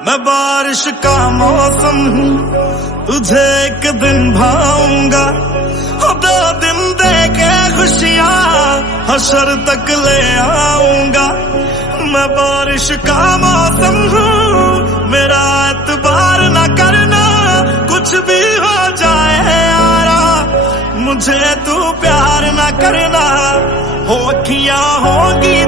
मैं बारिश का मौसम हूँ, तुझे एक दिन भाऊंगा। 2 दिन दे के खुशियाँ हशर तक ले आऊंगा। मैं बारिश का मौसम हूँ, मेरा एतबार न करना, कुछ भी हो जाए यारा, मुझे तू प्यार न करना। हो अखियाँ होगी